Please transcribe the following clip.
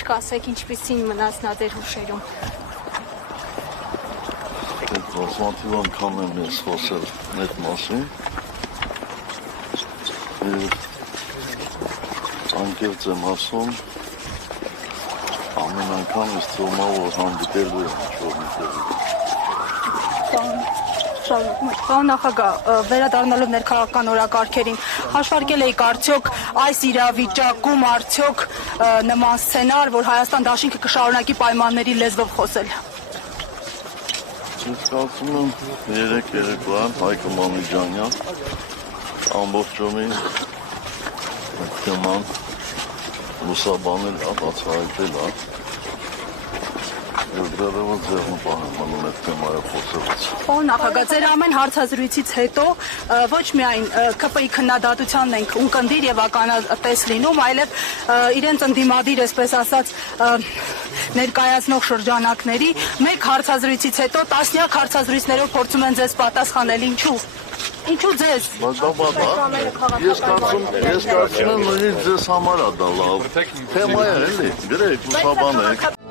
Ինչ կասեք, ինչպիսին մնացնած էր հուշերում։ Բազմաթիվ անգամ եմ ես խոսել այդ մասին և անկեղծ եմ ասում ամեն անգամ ես թվում է, որ հանդիպելու եմ ինչ-որ միտեղ։ Պարոն նախագահ, վերադառնալով ներքաղաքական օրակարգերին, հաշվարկել եք արդյոք այս իրավիճակում արդյոք նման սցենար, որ Հայաստան դաշինքը կշարունակի պայմանների լեզվով խոսել։ Ես կարծում եմ երեկոյան Հայկ Մամիջանյան ամբողջովին այդ թեման լուսաբանել է, բացահայտել է և դեռևս ձեռնպահ եմ մնում այդ թեմայով խոսելուց։ Պարոն նախագահ, ձեր ամեն հարցազրույցից հետո ոչ միայն ԿՊ-ի քննադատությանն ենք ունկնդիր եւ ականատես լինում, այլև իրենց ընդդիմադիր, այսպես ասած, ներկայացնող շրջանակների մեկ հարցազրույցից հետո տասնյակ հարցազրույցներով փորձում են ձեզ պատասխանել, ինչու ձեզ։ Ես կարծում եմ նույնիսկ ձեզ համար է դա լավ թեմա է, էլի, գրեք, լուսաբանեք։